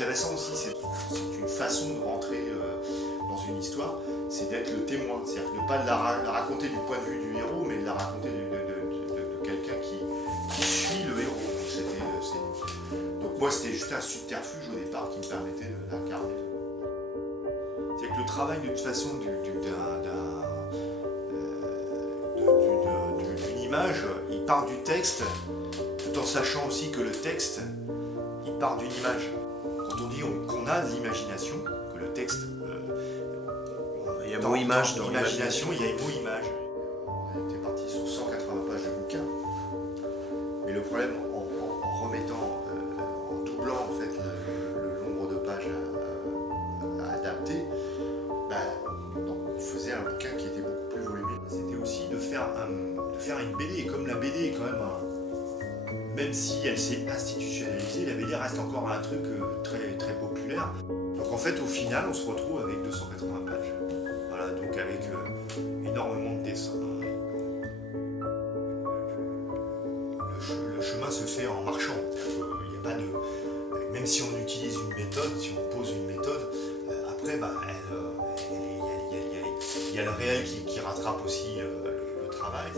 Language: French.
intéressant aussi, c'est une façon de rentrer dans une histoire, c'est d'être le témoin. C'est-à-dire de ne pas la raconter du point de vue du héros, mais de la raconter de quelqu'un qui suit le héros. Donc moi, c'était juste un subterfuge au départ qui me permettait de l'incarner. C'est-à-dire que le travail, de toute façon, d'une image, il part du texte, tout en sachant aussi que le texte, il part d'une image. Quand on dit qu'on a de l'imagination, que le texte... il y a un mot image dans l'imagination, il y a un mot image. On était parti sur 180 pages de bouquin. Mais le problème, en remettant, en doublant en fait le nombre de pages à adapter, on faisait un bouquin qui était beaucoup plus volumineux. C'était aussi de faire une BD. Et comme la BD est quand même même si elle s'est institutionnalisée, la BD reste encore un truc très, très populaire. Donc en fait, au final, on se retrouve avec 280 pages. Voilà, donc avec énormément de dessins. Le chemin se fait en marchant. Il y a pas de... Même si on utilise une méthode, si on pose une méthode, après, il y a le réel qui rattrape aussi le travail.